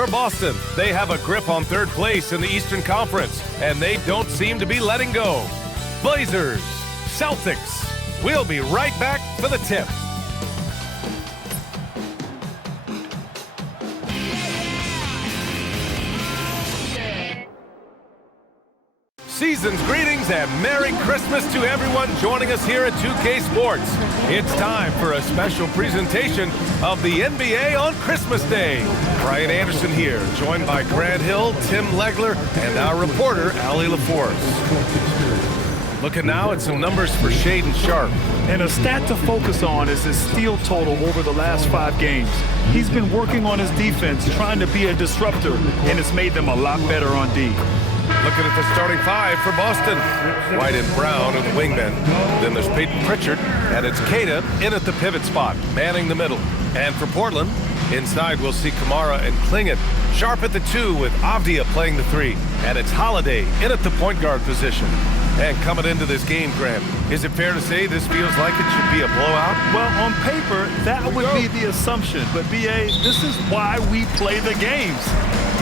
For Boston, they have a grip on third place in the Eastern Conference, and they don't seem to be letting go. Blazers, Celtics. We'll be right back for the tip. Season's greetings and Merry Christmas to everyone joining us here at 2K Sports. It's time for a special presentation of the NBA on Christmas Day. Brian Anderson here, joined by Grant Hill, Tim Legler, and our reporter, Allie LaForce. Looking now at some numbers for Shaedon Sharpe. And a stat to focus on is his steal total over the last 5 games. He's been working on his defense, trying to be a disruptor, and it's made them a lot better on D. Looking at the starting 5 for Boston. White and Brown are the wingmen. Then there's Peyton Pritchard, and it's Queta in at the pivot spot, manning the middle. And for Portland, inside we'll see Kamara and Klingon. Sharpe at the 2 with Avdia playing the 3. And it's Holiday in at the point guard position. And coming into this game, Grant, is it fair to say this feels like it should be a blowout? Well, on paper, that would be the assumption. But, B.A., this is why we play the games.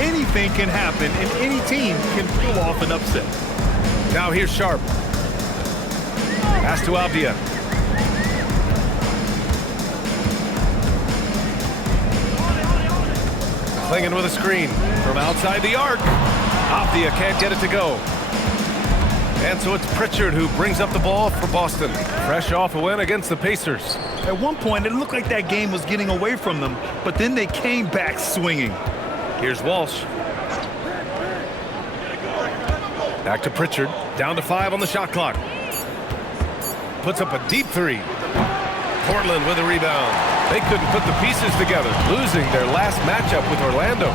Anything can happen, and any team can pull off an upset. Now here's Sharpe. Pass to Avdia. Klingon with a screen from outside the arc. Avdia can't get it to go. And so it's Pritchard who brings up the ball for Boston. Fresh off a win against the Pacers. At one point, it looked like that game was getting away from them, but then they came back swinging. Here's Walsh. Back to Pritchard. Down to 5 on the shot clock. Puts up a deep 3. Portland with a rebound. They couldn't put the pieces together, losing their last matchup with Orlando.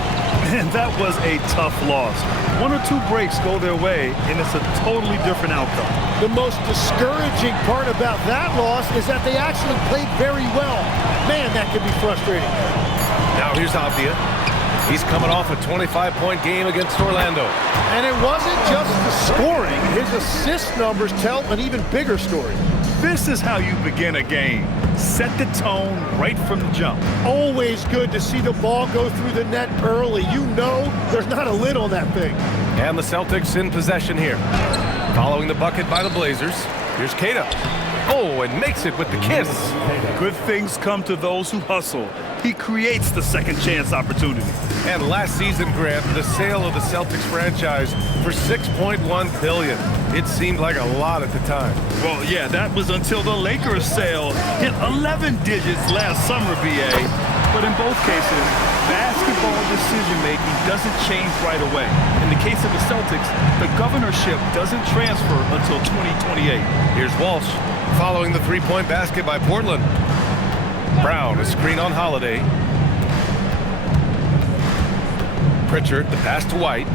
And that was a tough loss. 1 or 2 breaks go their way, and it's a totally different outcome. The most discouraging part about that loss is that they actually played very well. Man, that could be frustrating. Now here's Avdia. He's coming off a 25-point game against Orlando. And it wasn't just the scoring. His assist numbers tell an even bigger story. This is how you begin a game. Set the tone right from the jump. Always good to see the ball go through the net early. You know there's not a lid on that thing. And the Celtics in possession here. Following the bucket by the Blazers. Here's Queta. Oh, and makes it with the kiss. Good things come to those who hustle. He creates the second chance opportunity. And last season, Grant, the sale of the Celtics franchise for $6.1 billion. It seemed like a lot at the time. Well, yeah, that was until the Lakers sale hit 11 digits last summer, B.A. But in both cases, basketball decision-making doesn't change right away. In the case of the Celtics, the governorship doesn't transfer until 2028. Here's Walsh following the three-point basket by Portland. Brown, a screen on Holiday. Pritchard, the pass to White.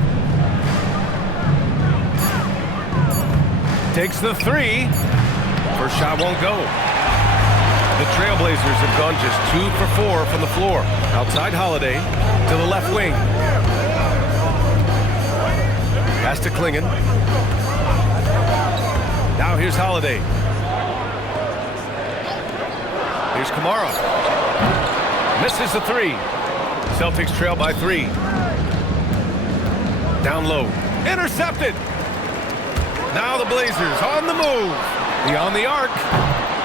Takes the 3. First shot won't go. The Trailblazers have gone just 2 for 4 from the floor. Outside Holiday to the left wing. Pass to Klingon. Now here's Holiday. Here's Kamara. Misses the 3. Celtics trail by 3. Down low. Intercepted. Now the Blazers on the move. Beyond the arc.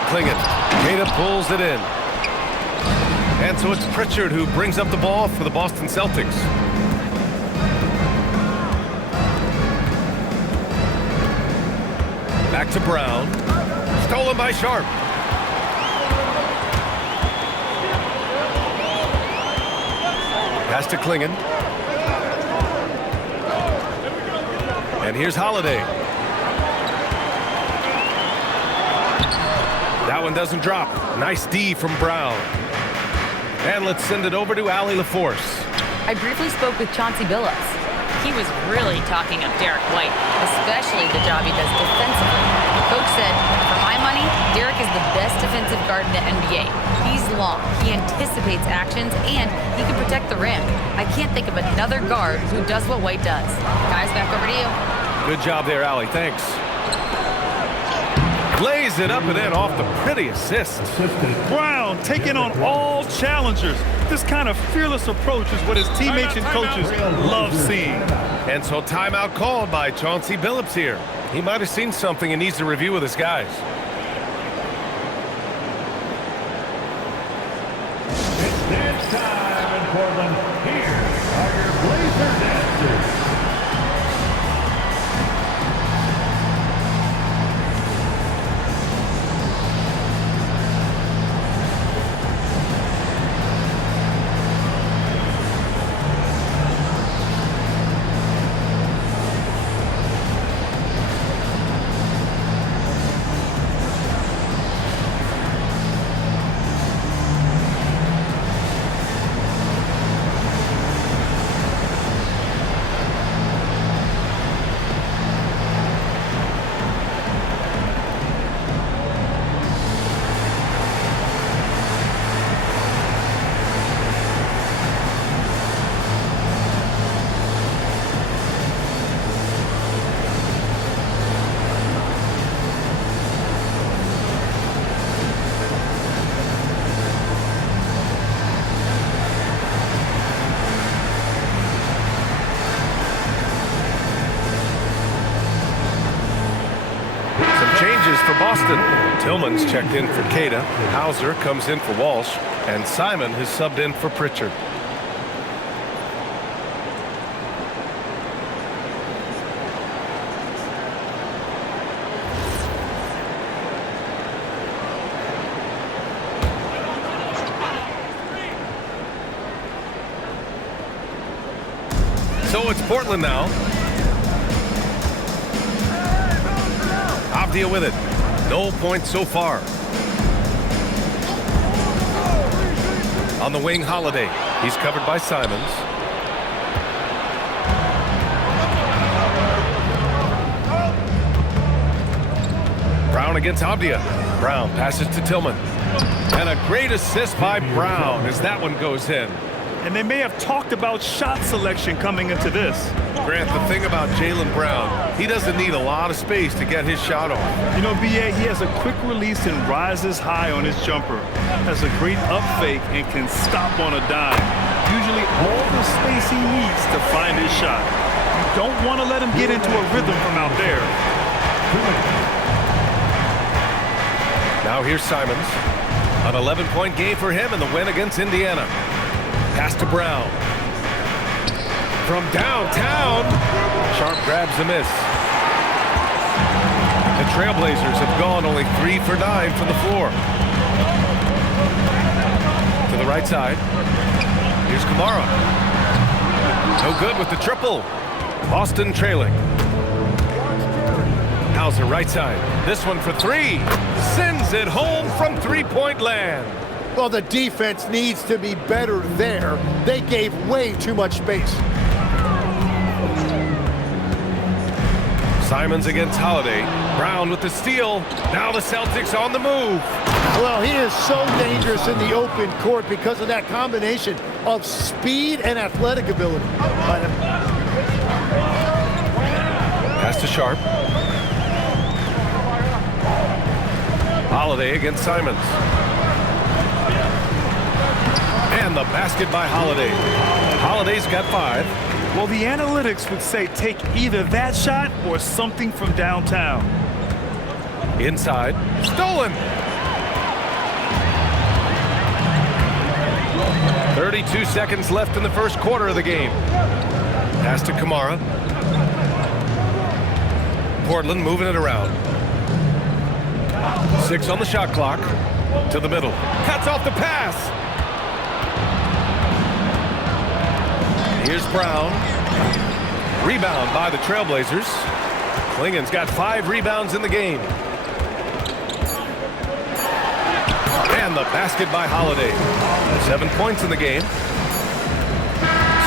Klingon. Queta pulls it in. And so it's Pritchard who brings up the ball for the Boston Celtics. Back to Brown. Stolen by Sharpe. Pass to Klingon. And here's Holiday. That one doesn't drop. Nice D from Brown. And let's send it over to Allie LaForce. I briefly spoke with Chauncey Billups. He was really talking up Derek White, especially the job he does defensively. The coach said, for my money, Derek is the best defensive guard in the NBA. He's long, he anticipates actions, and he can protect the rim. I can't think of another guard who does what White does. Guys, back over to you. Good job there, Allie. Thanks. Lays it up and in off the pretty assist. Brown taking on all challengers. This kind of fearless approach is what his teammates and coaches love seeing. And so timeout called by Chauncey Billups here. He might have seen something and needs to review with his guys. It's dance time in Portland. Here are your Blazer dancers. Changes for Boston. Tillman's checked in for Cada. Hauser comes in for Walsh. And Simon has subbed in for Pritchard. So it's Portland now. Deal with it. No points so far. On the wing, Holiday. He's covered by Simons. Brown against Abdia. Brown passes to Tillman. And a great assist by Brown as that one goes in. And they may have talked about shot selection coming into this. Grant, the thing about Jaylen Brown, he doesn't need a lot of space to get his shot off. You know, B.A., he has a quick release and rises high on his jumper. Has a great up fake and can stop on a dime. Usually all the space he needs to find his shot. You don't want to let him get into a rhythm from out there. Now here's Simons. An 11-point game for him in the win against Indiana. Pass to Brown. From downtown, Sharp grabs a miss. The Trailblazers have gone only 3 for 9 from the floor. To the right side. Here's Kamara. No good with the triple. Boston trailing. Hauser right side. This one for 3. Sends it home from three-point land. Well, the defense needs to be better there. They gave way too much space. Simons against Holiday. Brown with the steal. Now the Celtics on the move. Well, he is so dangerous in the open court because of that combination of speed and athletic ability. Pass to Sharp. Holiday against Simons. And the basket by Holiday. Holiday's got 5. Well, the analytics would say take either that shot or something from downtown. Inside. Stolen. 32 seconds left in the first quarter of the game. Pass to Kamara. Portland moving it around. 6 on the shot clock. To the middle. Cuts off the pass. Here's Brown. Rebound by the Trailblazers. Klingen's got 5 rebounds in the game. And the basket by Holiday. 7 points in the game.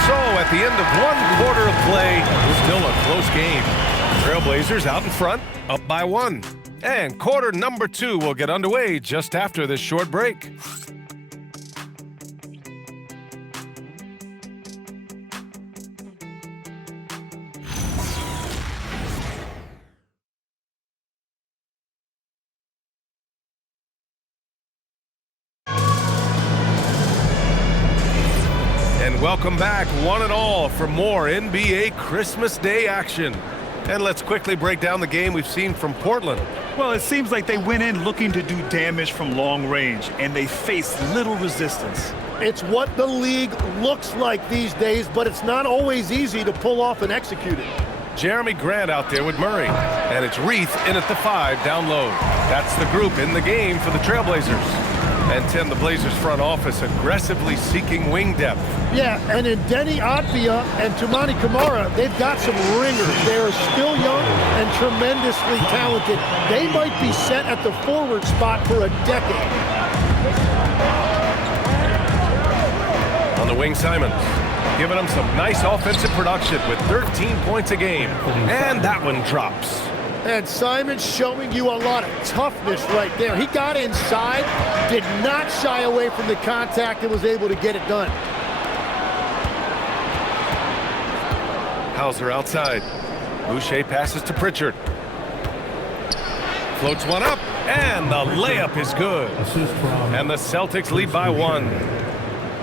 So at the end of 1 quarter of play, still a close game. Trailblazers out in front, up by 1. And quarter number 2 will get underway just after this short break. Welcome back, one and all, for more NBA Christmas Day action. And let's quickly break down the game we've seen from Portland. Well, it seems like they went in looking to do damage from long range, and they faced little resistance. It's what the league looks like these days, but it's not always easy to pull off and execute it. Jeremy Grant out there with Murray. And it's Reith in at the 5 down low. That's the group in the game for the Trailblazers. And Tim, the Blazers front office aggressively seeking wing depth. Yeah, and in Denny Avdia and Toumani Camara, they've got some ringers. They are still young and tremendously talented. They might be set at the forward spot for a decade. On the wing, Simons, giving them some nice offensive production with 13 points a game. And that one drops. And Simons showing you a lot of toughness right there. He got inside, did not shy away from the contact, and was able to get it done. Hauser outside. Boucher passes to Pritchard. Floats one up, and the layup is good. And the Celtics lead by 1.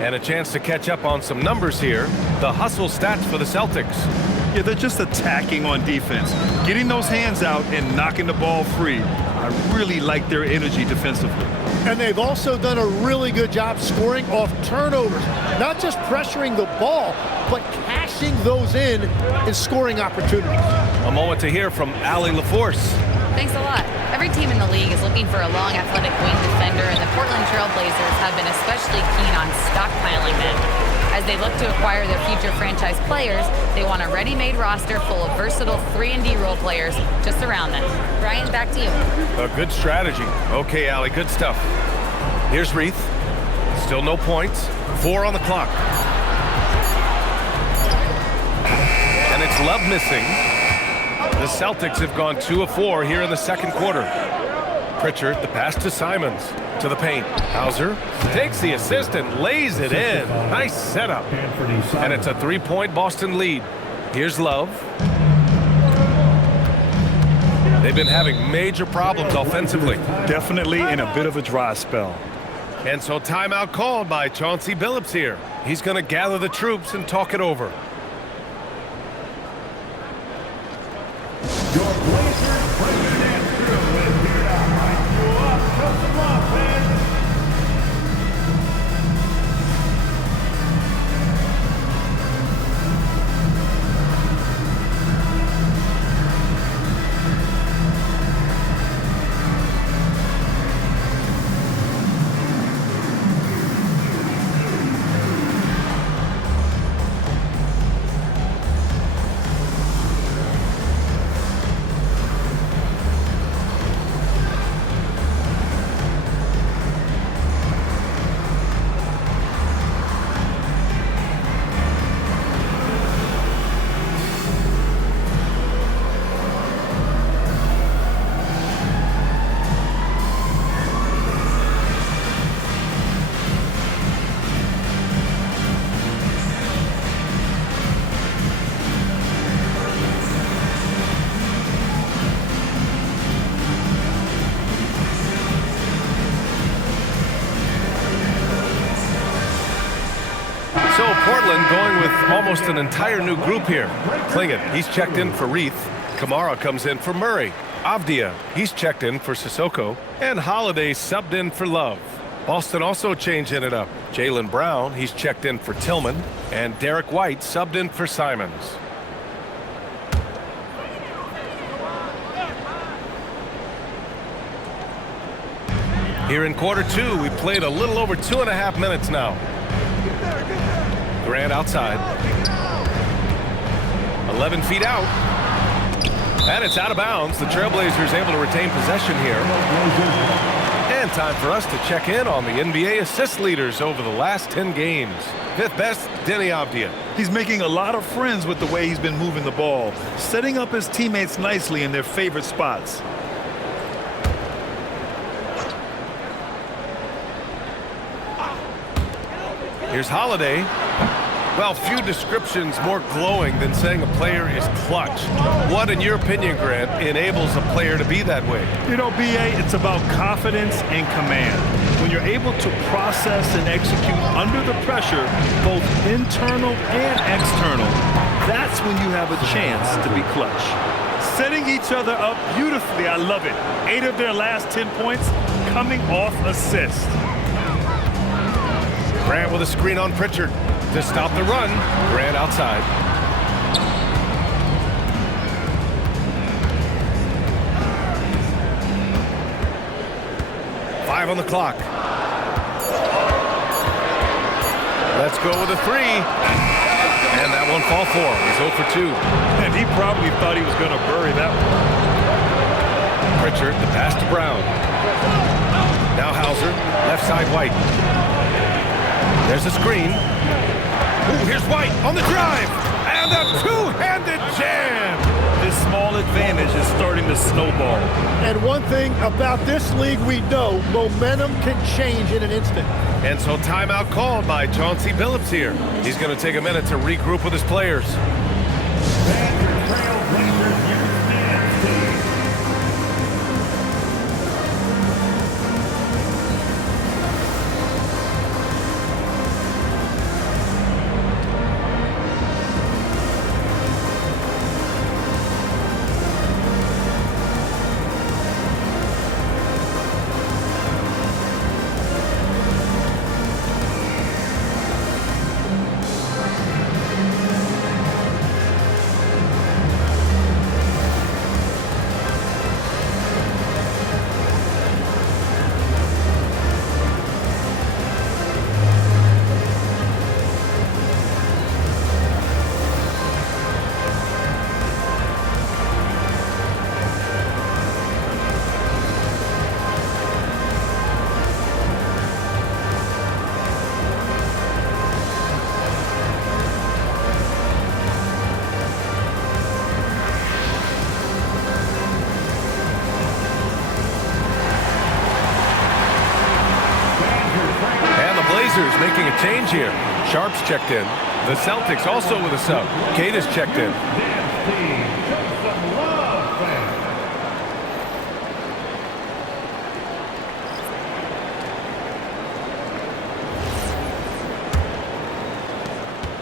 And a chance to catch up on some numbers here. The hustle stats for the Celtics. Yeah, they're just attacking on defense, getting those hands out and knocking the ball free. I really like their energy defensively. And they've also done a really good job scoring off turnovers. Not just pressuring the ball, but cashing those in and scoring opportunities. A moment to hear from Allie LaForce. Thanks a lot. Every team in the league is looking for a long, athletic wing defender, and the Portland Trailblazers have been especially keen on stockpiling them. As they look to acquire their future franchise players, they want a ready-made roster full of versatile 3-and-D role players to surround them. Brian, back to you. A good strategy. Okay, Allie, good stuff. Here's Reith. Still no points. 4 on the clock. And it's Love missing. The Celtics have gone 2 of 4 here in the second quarter. Pritchard, the pass to Simons. To the paint. Hauser takes the assist and lays it in. Nice setup. And it's a 3-point Boston lead. Here's Love. They've been having major problems offensively. Definitely in a bit of a dry spell. And so timeout called by Chauncey Billups here. He's going to gather the troops and talk it over. Your Blazers president crew is here to hype you up to some offense. So Portland going with almost an entire new group here. Klingon, he's checked in for Reith. Kamara comes in for Murray. Avdia, he's checked in for Sissoko. And Holiday subbed in for Love. Boston also changing it up. Jaylen Brown, he's checked in for Tillman. And Derek White subbed in for Simons. Here in quarter 2, we played a little over 2.5 minutes now. Grant outside. 11 feet out. And it's out of bounds. The Trailblazers able to retain possession here. And time for us to check in on the NBA assist leaders over the last 10 games. Fifth best, Denny Avdia. He's making a lot of friends with the way he's been moving the ball, setting up his teammates nicely in their favorite spots. Here's Holiday. Well, few descriptions more glowing than saying a player is clutch. What, in your opinion, Grant, enables a player to be that way? You know, B.A., it's about confidence and command. When you're able to process and execute under the pressure, both internal and external, that's when you have a chance to be clutch. Setting each other up beautifully, I love it. 8 of their last 10 points coming off assist. Grant with a screen on Pritchard to stop the run. Grant outside. Five on the clock. Let's go with a 3. And that one fall for him. He's 0 for 2. And he probably thought he was going to bury that one. Pritchard, the pass to Brown. Now Hauser, left side White. There's a screen. Ooh, here's White on the drive. And a two-handed jam. This small advantage is starting to snowball. And one thing about this league we know, momentum can change in an instant. And so timeout called by Chauncey Billups here. He's going to take a minute to regroup with his players. Trailblazers, your dance team. Blazers making a change here. Sharp's checked in. The Celtics also with a sub. Kate checked in. Dance team, show some love, fans.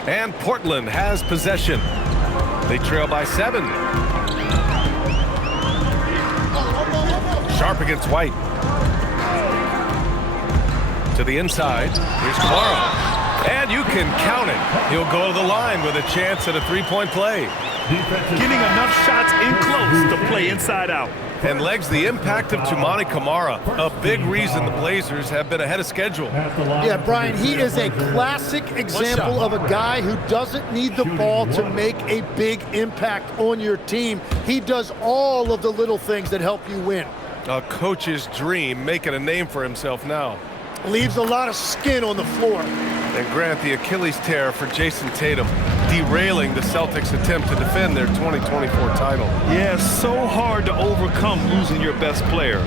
And Portland has possession. They trail by 7. Sharp against White. To the inside. Here's Kamara. And you can count it. He'll go to the line with a chance at a three-point play. Getting enough shots in close to play inside out. And legs the impact of Toumani Kamara. A big reason the Blazers have been ahead of schedule. Yeah, Brian, he is a classic example of a guy who doesn't need the ball to make a big impact on your team. He does all of the little things that help you win. A coach's dream, making a name for himself now. Leaves a lot of skin on the floor. And Grant, the Achilles tear for Jason Tatum, derailing the Celtics' attempt to defend their 2024 title. Yeah, so hard to overcome losing your best player.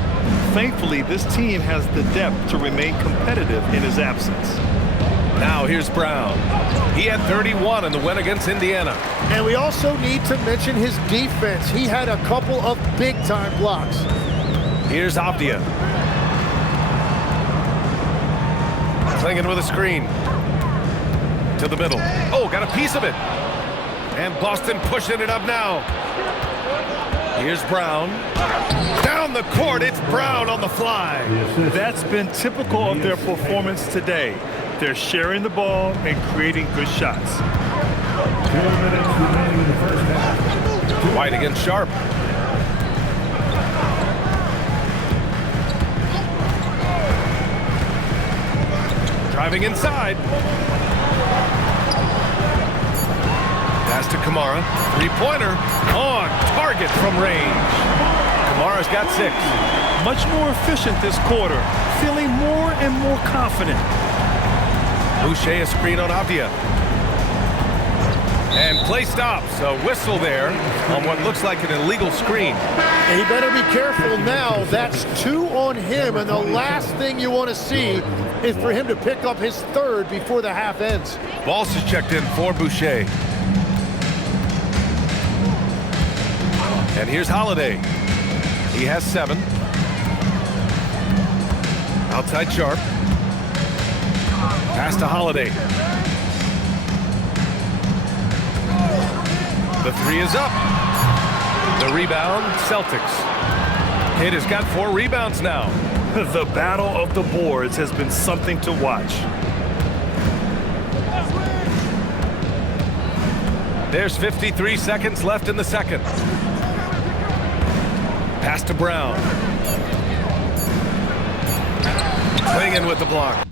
Thankfully, this team has the depth to remain competitive in his absence. Now here's Brown. He had 31 in the win against Indiana. And we also need to mention his defense. He had a couple of big-time blocks. Here's Avdia. Clinging with a screen. To the middle. Oh, got a piece of it. And Boston pushing it up now. Here's Brown. Down the court, it's Brown on the fly. That's been typical of their performance today. They're sharing the ball and creating good shots. 2 minutes remaining in the first half. White against Sharp. Driving inside. Pass to Kamara. Three-pointer on target from range. Kamara's got 6. Much more efficient this quarter, feeling more and more confident. Boucher a screen on Avdia. And play stops. A whistle there on what looks like an illegal screen. And he better be careful now. That's 2 on him, and the last thing you want to see is for him to pick up his third before the half ends. Walsh is checked in for Boucher. And here's Holiday. He has 7. Outside Sharp. Pass to Holiday. The 3 is up. The rebound, Celtics. Kidd has got 4 rebounds now. The battle of the boards has been something to watch. There's 53 seconds left in the second. Pass to Brown. Swinging with the block.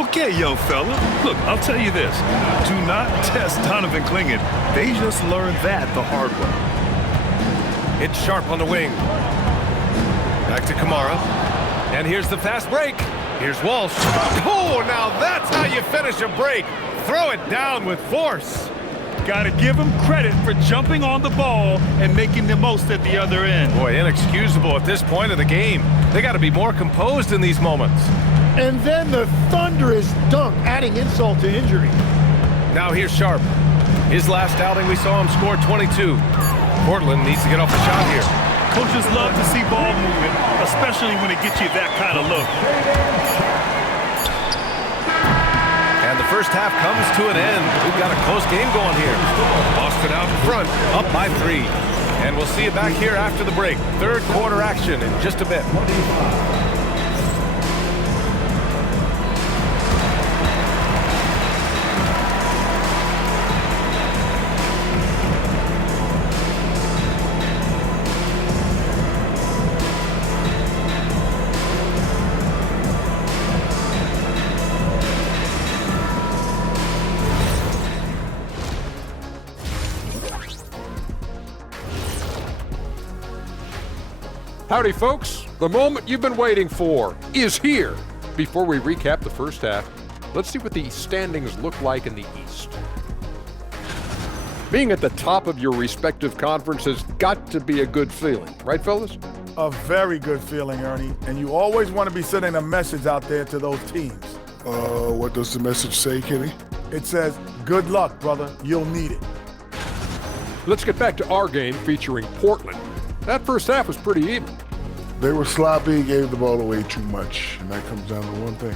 Okay, young fella. Look, I'll tell you this. Do not test Donovan Clingan. They just learned that the hard way. It's Sharp on the wing. Back to Kamara. And here's the fast break. Here's Walsh. Oh, now that's how you finish a break. Throw it down with force. Gotta give him credit for jumping on the ball and making the most at the other end. Boy, inexcusable at this point of the game. They got to be more composed in these moments. And then the thunderous dunk, adding insult to injury. Now here's Sharp. His last outing, we saw him score 22. Portland needs to get off the shot here. Coaches love to see ball movement, especially when it gets you that kind of look. And the first half comes to an end. We've got a close game going here. Boston out in front, up by 3. And we'll see you back here after the break. Third quarter action in just a bit. Howdy, folks. The moment you've been waiting for is here. Before we recap the first half, let's see what the standings look like in the East. Being at the top of your respective conference has got to be a good feeling, right, fellas? A very good feeling, Ernie. And you always want to be sending a message out there to those teams. What does the message say, Kenny? It says, good luck, brother. You'll need it. Let's get back to our game featuring Portland. That first half was pretty even. They were sloppy, gave the ball away too much, and that comes down to one thing.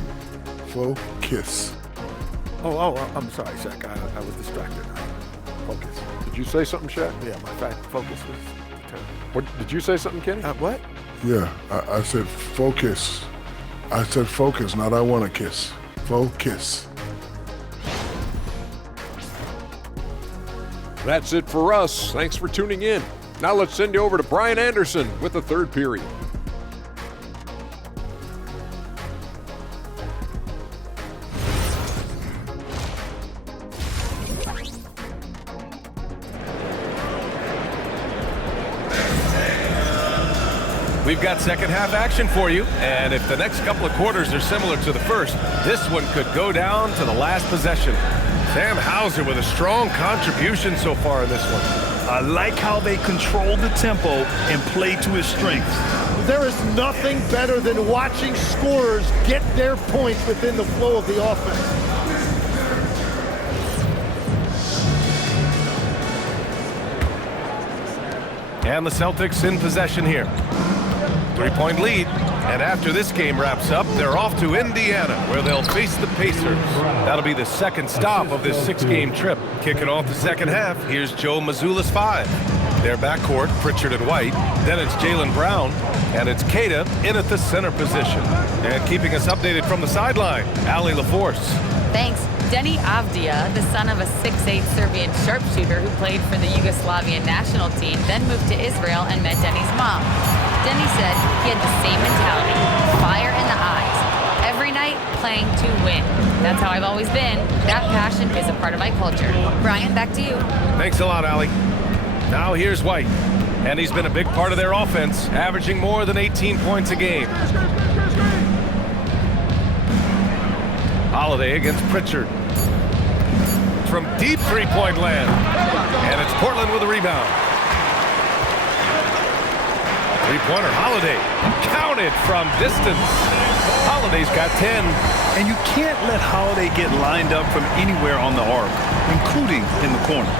Focus. I'm sorry, Shaq. I was distracted. Focus. Did you say something, Shaq? Yeah, my focus was terrible. What, did you say something, Kenny? What? Yeah, I said focus. I said focus, not I want to kiss. Focus. That's it for us. Thanks for tuning in. Now let's send you over to Brian Anderson with the third period. We've got second half action for you, and if the next couple of quarters are similar to the first, this one could go down to the last possession. Sam Hauser with a strong contribution so far in this one. I like how they control the tempo and play to his strengths. There is nothing better than watching scorers get their points within the flow of the offense. And the Celtics in possession here. 3-point lead, and after this game wraps up, they're off to Indiana, where they'll face the Pacers. That'll be the second stop of this 6-game trip. Kicking off the second half, here's Joe Mazzulla's 5. Their backcourt, Pritchard and White. Then it's Jaylen Brown, and it's Keita in at the center position. And keeping us updated from the sideline, Allie LaForce. Thanks. Denny Avdia, the son of a 6'8" Serbian sharpshooter who played for the Yugoslavian national team, then moved to Israel and met Denny's mom. Denny said he had the same mentality, fire in the eyes. Every night, playing to win. That's how I've always been. That passion is a part of my culture. Brian, back to you. Thanks a lot, Allie. Now here's White, and he's been a big part of their offense, averaging more than 18 points a game. Holiday against Pritchard. From deep three-point land. And it's Portland with a rebound. Three-pointer, Holiday. Counted from distance. Holiday's got 10. And you can't let Holiday get lined up from anywhere on the arc, including in the corner.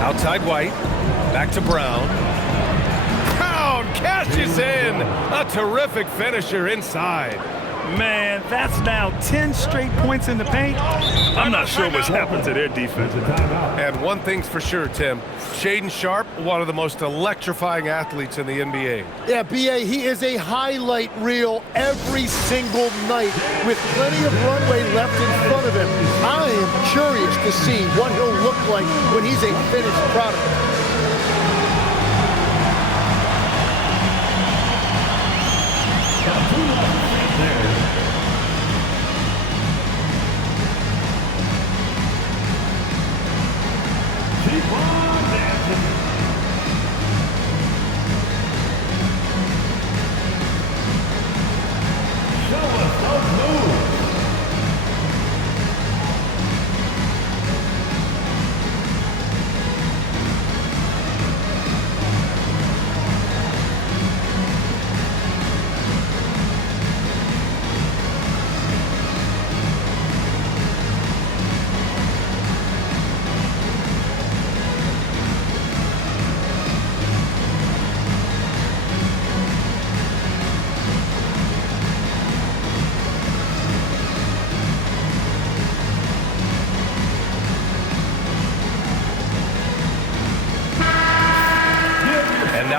Outside White. Back to Brown. Brown cashes in. A terrific finisher inside. Man, that's now 10 straight points in the paint. I'm not sure what's happened to their defense. And one thing's for sure, Tim. Shaedon Sharpe, one of the most electrifying athletes in the NBA. Yeah, B.A., he is a highlight reel every single night with plenty of runway left in front of him. I am curious to see what he'll look like when he's a finished product.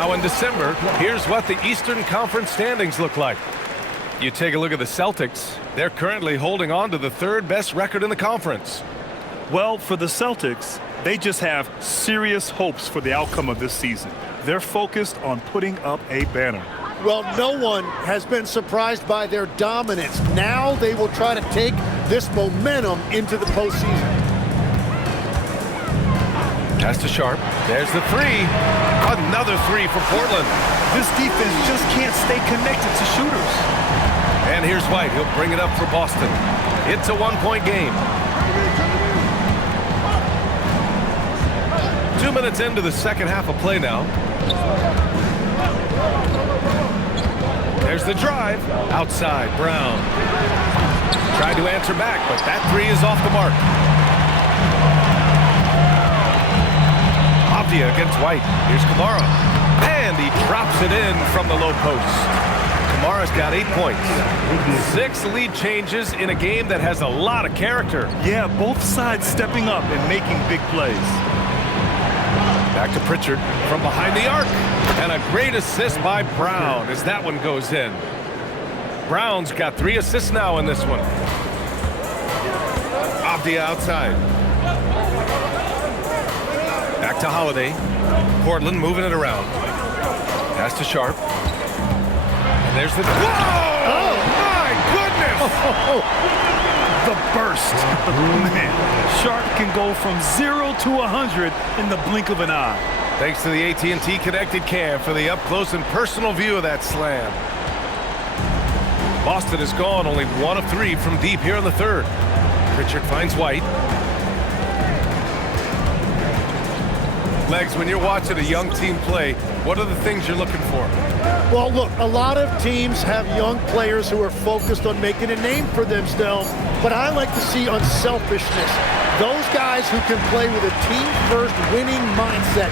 Now in December, here's what the Eastern Conference standings look like. You take a look at the Celtics. They're currently holding on to the third best record in the conference. Well, for the Celtics, they just have serious hopes for the outcome of this season. They're focused on putting up a banner. Well, no one has been surprised by their dominance. Now they will try to take this momentum into the postseason. Pass to Sharp. There's the three. Another three for Portland. This defense just can't stay connected to shooters. And here's White. He'll bring it up for Boston. It's a one-point game. 2 minutes into the second half of play now. There's the drive. Outside, Brown. Tried to answer back, but that three is off the mark. Avdia against White. Here's Kamara. And he drops it in from the low post. Kamara's got 8 points. 6 lead changes in a game that has a lot of character. Yeah, both sides stepping up and making big plays. Back to Pritchard from behind the arc. And a great assist by Brown as that one goes in. Brown's got 3 assists now in this one. Avdia outside. Back to Holiday. Portland moving it around. Pass to Sharp. And there's the... Whoa! Oh, my goodness! The burst. Man, Sharp can go from 0 to 100 in the blink of an eye. Thanks to the AT&T Connected Cam for the up-close and personal view of that slam. Boston has gone only 1 of 3 from deep here in the third. Pritchard finds White. Legs, when you're watching a young team play, what are the things you're looking for? Well, look, a lot of teams have young players who are focused on making a name for themselves, but I like to see unselfishness. Those guys who can play with a team-first winning mindset,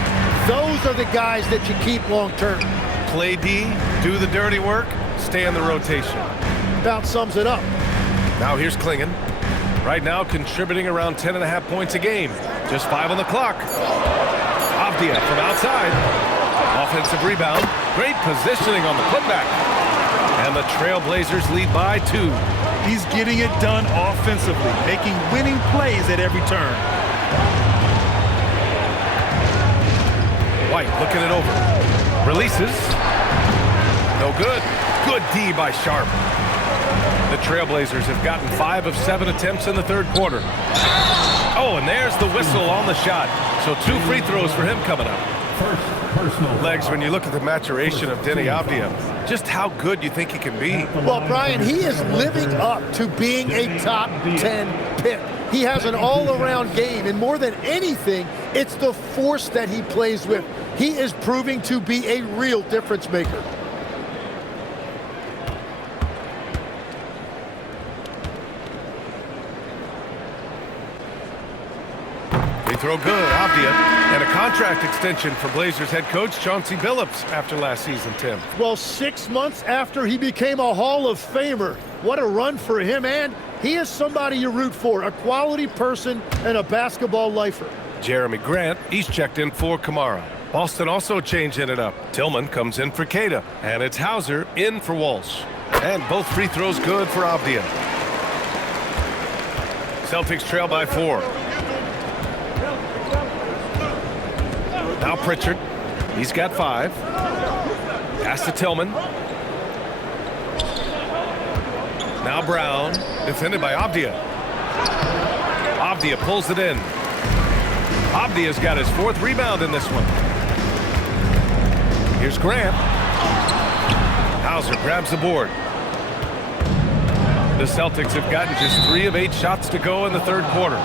those are the guys that you keep long-term. Play D, do the dirty work, stay in the rotation. About sums it up. Now here's Klingon. Right now contributing around 10.5 points a game. Just 5 on the clock. Avdia from outside. Offensive rebound. Great positioning on the putback. And the Trailblazers lead by 2. He's getting it done offensively, making winning plays at every turn. White looking it over. Releases. No good. Good D by Sharp. The Trailblazers have gotten 5 of 7 attempts in the third quarter. Oh, and there's the whistle on the shot. So 2 free throws for him coming up. Legs, when you look at the maturation of Denny Avdia, just how good you think he can be. Well, Brian, he is living up to being a top 10 pick. He has an all-around game, and more than anything, it's the force that he plays with. He is proving to be a real difference maker. Throw good, Avdia, and a contract extension for Blazers head coach Chauncey Billups after last season, Tim. Well, 6 months after he became a Hall of Famer. What a run for him, and he is somebody you root for, a quality person and a basketball lifer. Jeremy Grant, he's checked in for Kamara. Boston also changing it up. Tillman comes in for Queta, and it's Hauser in for Walsh. And both free throws good for Avdia. Celtics trail by 4. Now Pritchard, he's got 5. Pass to Tillman. Now Brown, defended by Avdia. Avdia pulls it in. Avdia's got his 4th rebound in this one. Here's Grant. Hauser grabs the board. The Celtics have gotten just 3 of 8 shots to go in the third quarter.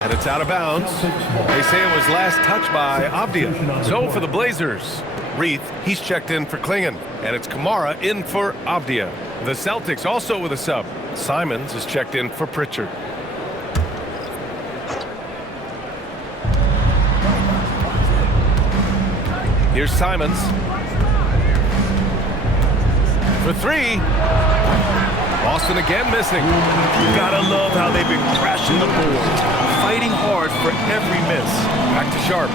And it's out of bounds. They say it was last touched by Avdia. So for the Blazers, Reith, he's checked in for Klingon. And it's Kamara in for Avdia. The Celtics also with a sub. Simons is checked in for Pritchard. Here's Simons. For three. Boston again missing. You gotta love how they've been crashing the board, fighting hard for every miss. Back to Sharp.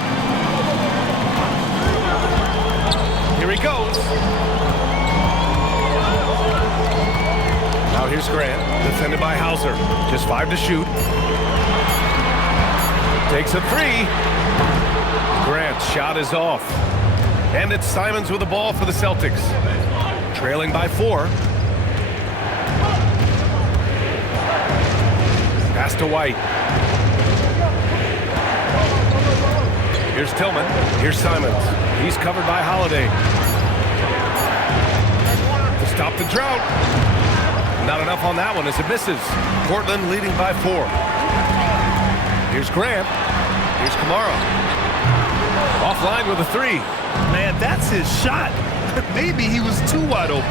Here he goes. Now here's Grant, defended by Hauser. Just 5 to shoot. Takes a three. Grant's shot is off. And it's Simons with the ball for the Celtics. Trailing by 4. Pass to White. Here's Tillman. Here's Simons. He's covered by Holiday. To stop the drought. Not enough on that one as it misses. Portland leading by 4. Here's Grant. Here's Kamara. Offline with a 3. Man, that's his shot. Maybe he was too wide open.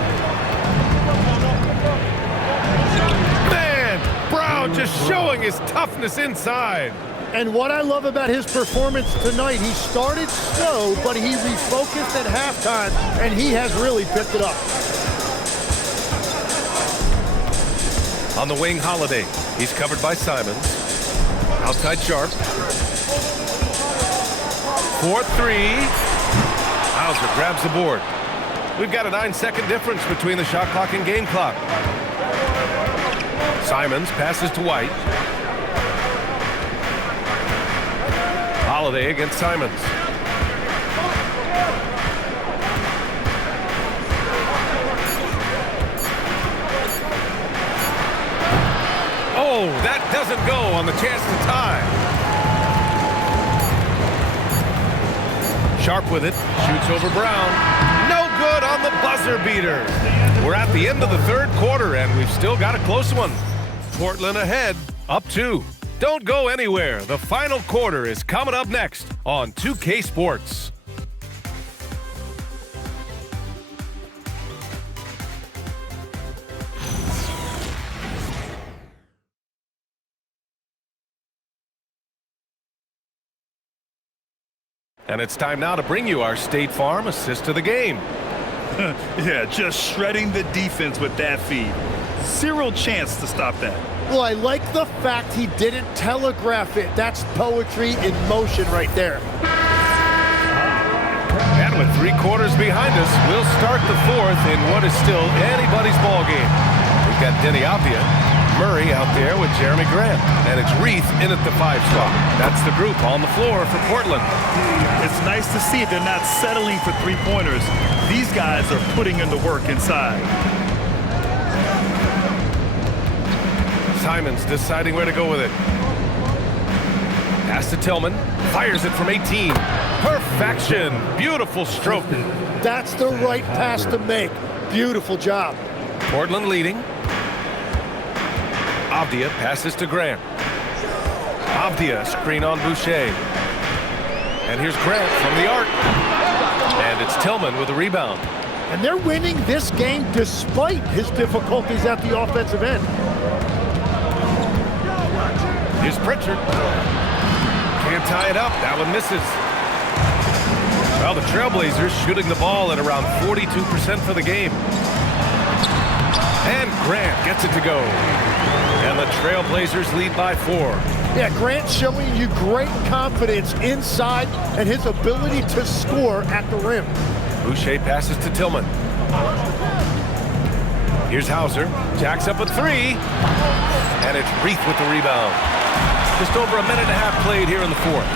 Man, Brown just showing his toughness inside. And what I love about his performance tonight, he started slow, but he refocused at halftime, and he has really picked it up. On the wing, Holiday. He's covered by Simons. Outside Sharp. 4-3. Hauser grabs the board. We've got a 9-second difference between the shot clock and game clock. Simons passes to White. Holiday against Simons. Oh, that doesn't go on the chance to tie. Sharp with it. Shoots over Brown. No good on the buzzer beater. We're at the end of the third quarter, and we've still got a close one. Portland ahead, up 2. Don't go anywhere. The final quarter is coming up next on 2K Sports. And it's time now to bring you our State Farm assist of the game. Yeah, just shredding the defense with that feed. Zero chance to stop that. Well, I like the fact he didn't telegraph it. That's poetry in motion right there. And with 3 quarters behind us, we'll start the 4th in what is still anybody's ball game. We've got Denny Avdia, Murray out there with Jeremy Grant, and it's Reith in at the 5 spot. That's the group on the floor for Portland. It's nice to see they're not settling for 3-pointers. These guys are putting in the work inside. Simons deciding where to go with it. Pass to Tillman. Fires it from 18. Perfection. Beautiful stroke. That's the right pass to make. Beautiful job. Portland leading. Avdia passes to Grant. Avdia screen on Boucher. And here's Grant from the arc. And it's Tillman with a rebound. And they're winning this game despite his difficulties at the offensive end. Here's Pritchard. Can't tie it up. That one misses. Well, the Trailblazers shooting the ball at around 42% for the game. And Grant gets it to go. And the Trailblazers lead by 4. Yeah, Grant showing you great confidence inside and his ability to score at the rim. Boucher passes to Tillman. Here's Hauser. Jacks up a 3. And it's Reith with the rebound. Just over a minute and a half played here in the 4th.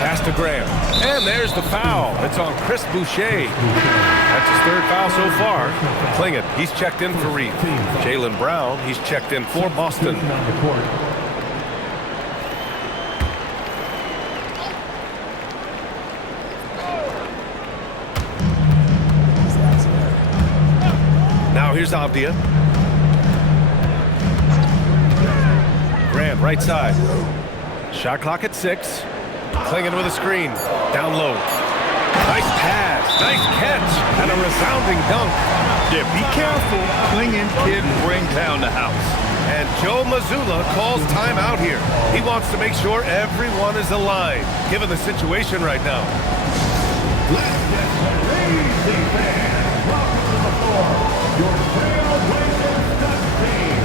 Pass to Graham. And there's the foul. It's on Chris Boucher. That's his 3rd foul so far. Klingon, he's checked in for Reith. Jaylen Brown, he's checked in for Boston. Now here's Avdia. Grant, right side. Shot clock at 6. Clinging with a screen. Down low. Nice pass. Nice catch. And a resounding dunk. Yeah, be careful. Clinging can bring down the house. And Joe Mazzulla calls timeout here. He wants to make sure everyone is aligned, given the situation right now. Let's get crazy fans. Welcome to the floor. Your Trailblazers Dunk Team.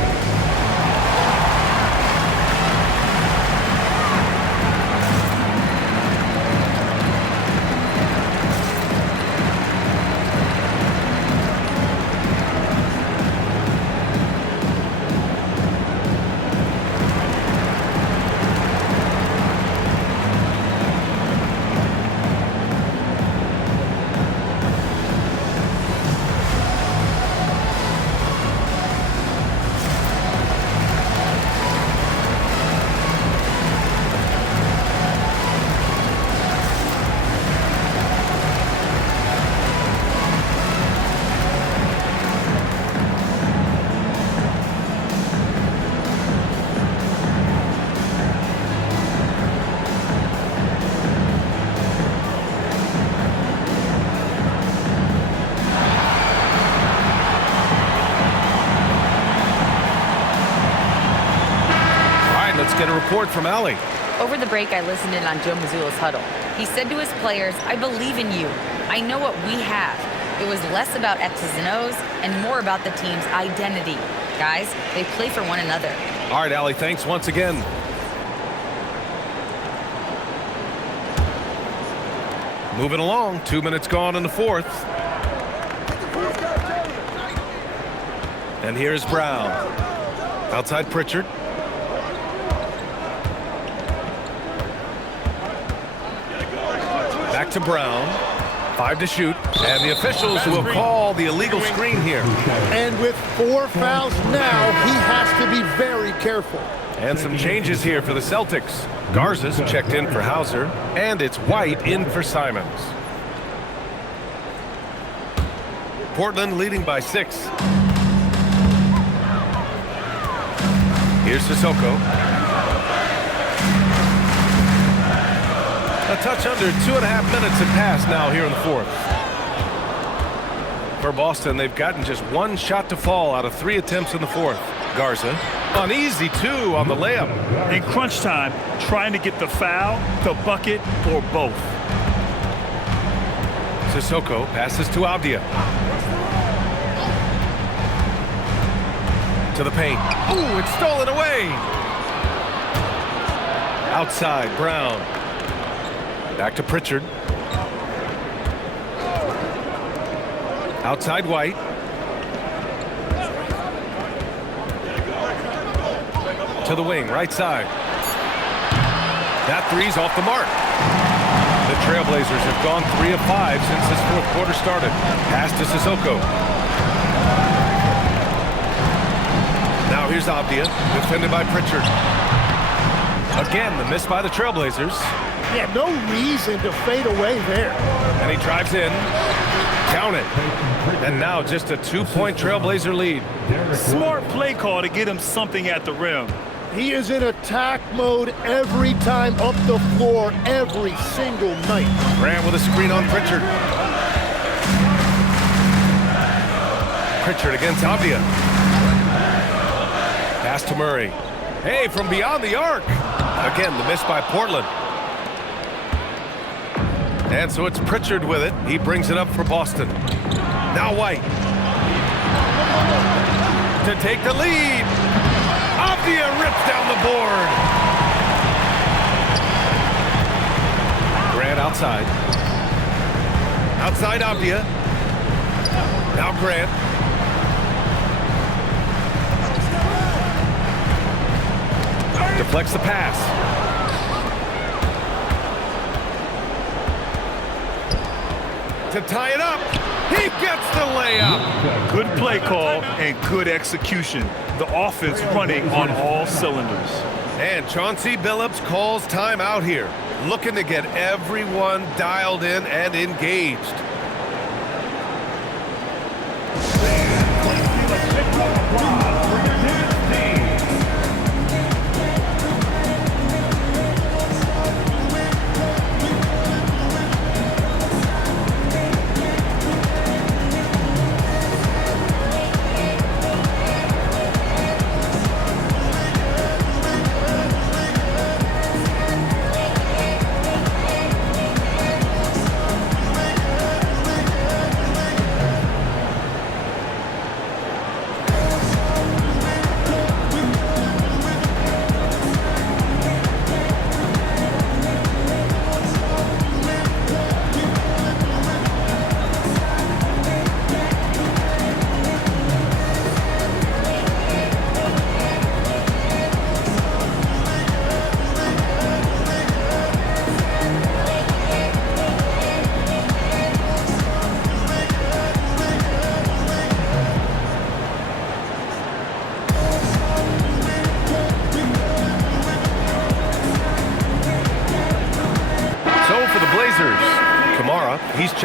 Get a report from Allie. Over the break, I listened in on Joe Mazzulla's huddle. He said to his players, "I believe in you. I know what we have." It was less about X's and O's and more about the team's identity. Guys, they play for one another. All right, Allie, thanks once again. Moving along, 2 minutes gone in the fourth. And here's Brown. Outside Pritchard. Back to Brown. 5 to shoot. And the officials will call the illegal screen here. And with 4 fouls now, he has to be very careful. And some changes here for the Celtics. Garza's checked in for Hauser. And it's White in for Simons. Portland leading by 6. Here's Sissoko. A touch under 2.5 minutes have passed now here in the fourth. For Boston, they've gotten just 1 shot to fall out of 3 attempts in the fourth. Garza, an easy 2 on the layup. In crunch time, trying to get the foul, the bucket, or both. Sissoko passes to Avdia. To the paint. Ooh, it's stolen away. Outside, Brown. Back to Pritchard. Outside White. To the wing, right side. That three's off the mark. The Trailblazers have gone 3 of 5 since this fourth quarter started. Pass to Sissoko. Now here's Avdia, defended by Pritchard. Again, the miss by the Trailblazers. Yeah, no reason to fade away there. And he drives in. Count it. And now just a 2-point Trailblazer lead. Smart play call to get him something at the rim. He is in attack mode every time up the floor, every single night. Grant with a screen on Pritchard. Pritchard against Avdia. Pass to Murray. Hey, from beyond the arc. Again, the miss by Portland. And so it's Pritchard with it. He brings it up for Boston. Now White. To take the lead. Avdia rips down the board. Grant outside. Outside Avdia. Now Grant. Deflects the pass. To tie it up. He gets the layup. Good play call and good execution. The offense running on all cylinders. And Chauncey Billups calls timeout here. Looking to get everyone dialed in and engaged.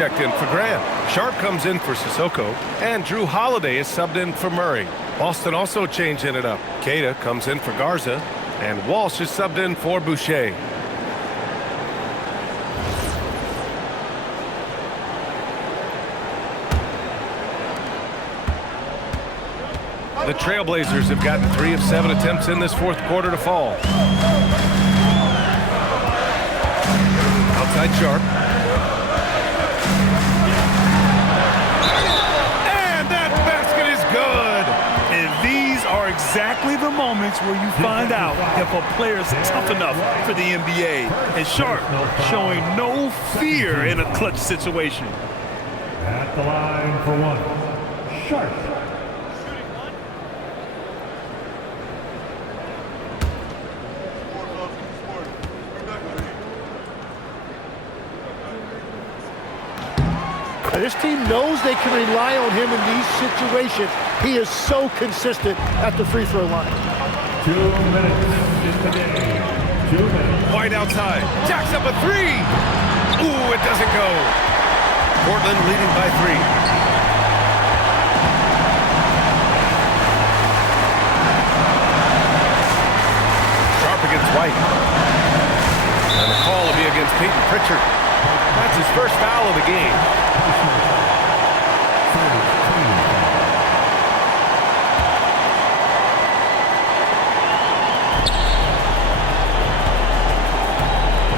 checked in for Grant. Sharp comes in for Sissoko, and Drew Holiday is subbed in for Murray. Boston also changing it up. Keita comes in for Garza, and Walsh is subbed in for Boucher. The Trailblazers have gotten 3 of 7 attempts in this fourth quarter to fall. Outside Sharp. And that basket is good. And these are exactly the moments where you find out if a player is tough enough for the NBA. And Sharp showing no fear in a clutch situation. At the line for one, Sharp. This team knows they can rely on him in these situations. He is so consistent at the free throw line. 2 minutes in the game. 2 minutes. White outside. Jacks up a 3. Ooh, it doesn't go. Portland leading by 3. Sharp against White. And the call will be against Peyton Pritchard. That's his first foul of the game.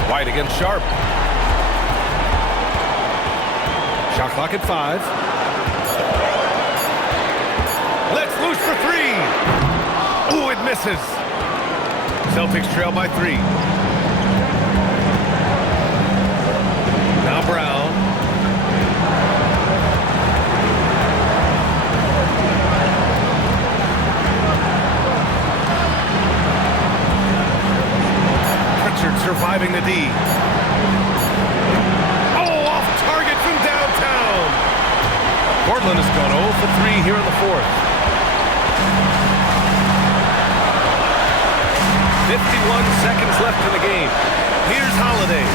White against Sharp. Shot clock at 5. Let's loose for 3. Ooh, it misses. Celtics trail by 3. Now Brown. Pritchard surviving the D. Oh, off target from downtown. Portland has gone 0 for 3 here in the fourth. 51 seconds left in the game. Here's Holiday.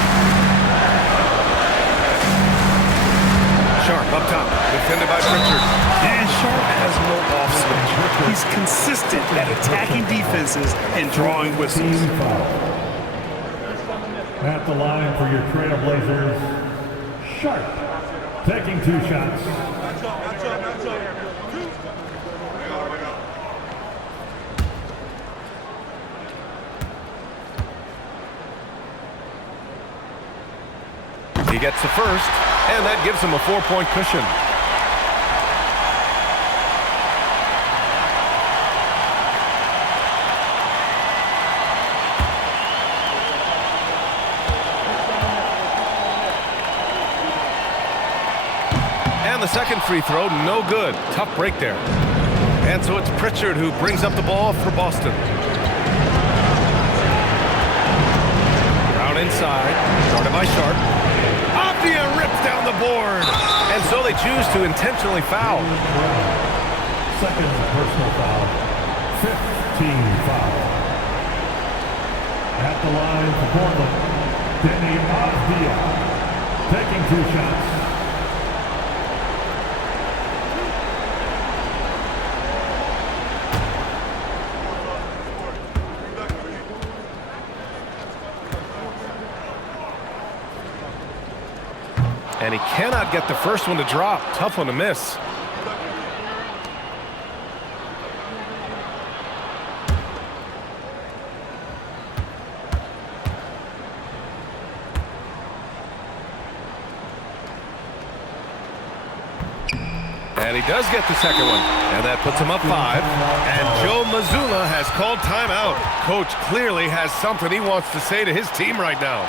Sharp up top, defended by Pritchard. And Sharp has no off switch. He's consistent at attacking defenses and drawing whistles. Team foul. At the line for your Trailblazers, Sharp taking 2 shots. He gets the first, and that gives him a 4-point cushion. And the second free throw, no good. Tough break there. And so it's Pritchard who brings up the ball for Boston. Brown inside, guarded by Sharp. Avdia rips down the board. And so they choose to intentionally foul. Second personal foul. 15 foul. At the line for Portland, Denny Avdia taking 2 shots. And he cannot get the first one to drop. Tough one to miss. And he does get the second one. And that puts him up 5. And Joe Mazzulla has called timeout. Coach clearly has something he wants to say to his team right now.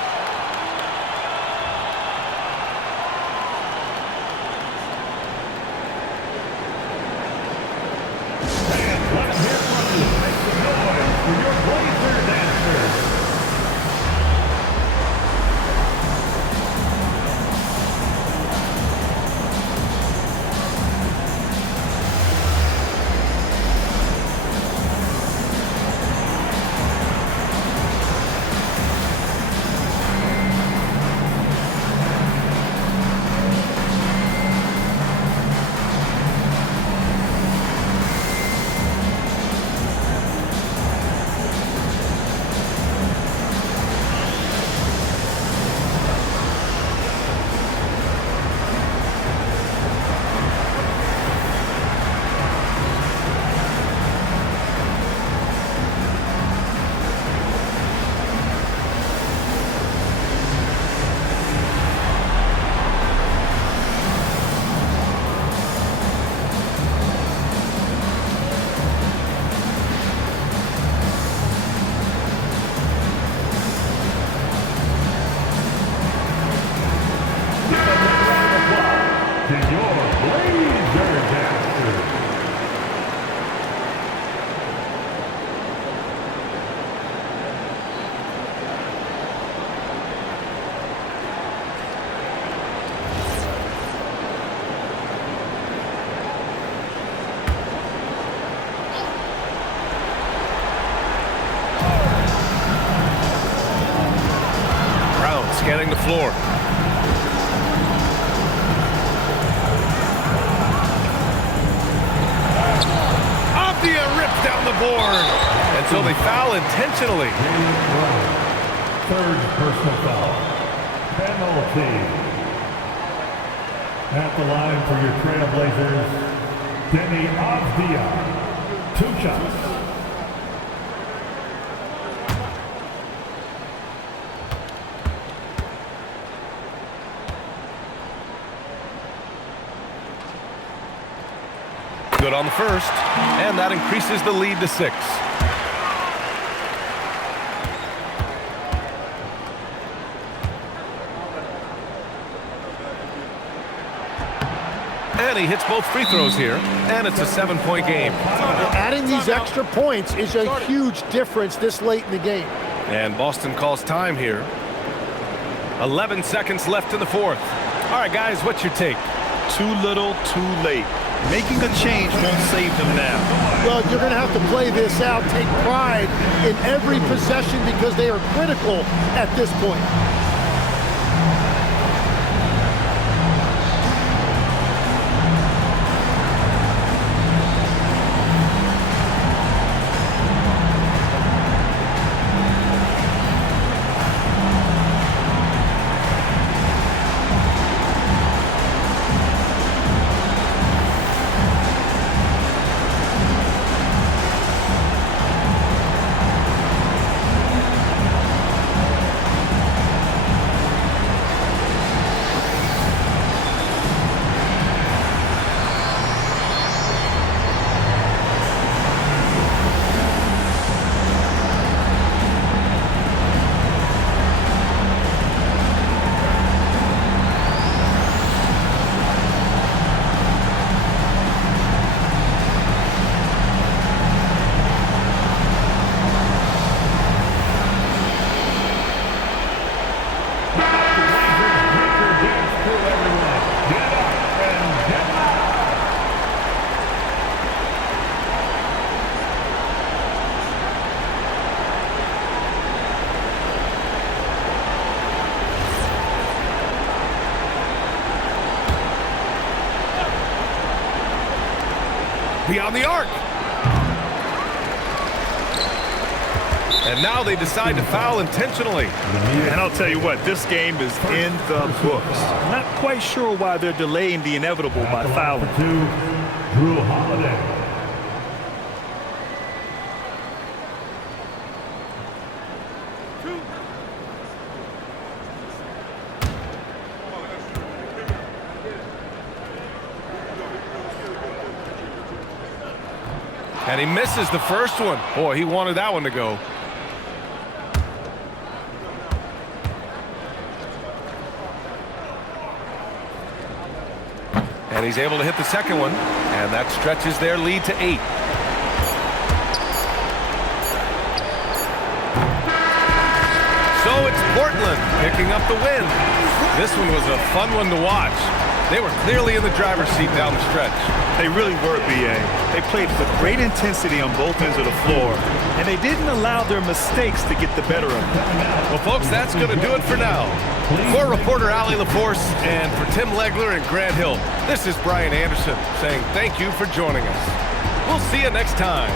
floor. Avdia rips down the board. And so they foul intentionally. Third personal foul. Penalty. At the line for your Trailblazers, Denny Avdia. 2 shots. Good on the first, and that increases the lead to 6. And he hits both free throws here, and it's a 7-point game. Adding these extra points is a huge difference this late in the game. And Boston calls time here. 11 seconds left in the fourth. All right, guys, what's your take? Too little, too late. Making a change won't save them now. Well, you're going to have to play this out, take pride in every possession because they are critical at this point. Beyond the arc. And now they decide to foul intentionally. And I'll tell you what, this game is in the books. Not quite sure why they're delaying the inevitable by fouling. 2, Drew Holiday. And he misses the first one. Boy, he wanted that one to go. And he's able to hit the second one. And that stretches their lead to 8. So it's Portland picking up the win. This one was a fun one to watch. They were clearly in the driver's seat down the stretch. They really were, B.A. They played with great intensity on both ends of the floor, and they didn't allow their mistakes to get the better of them. Well, folks, that's going to do it for now. For reporter Allie LaForce and for Tim Legler and Grant Hill, this is Brian Anderson saying thank you for joining us. We'll see you next time.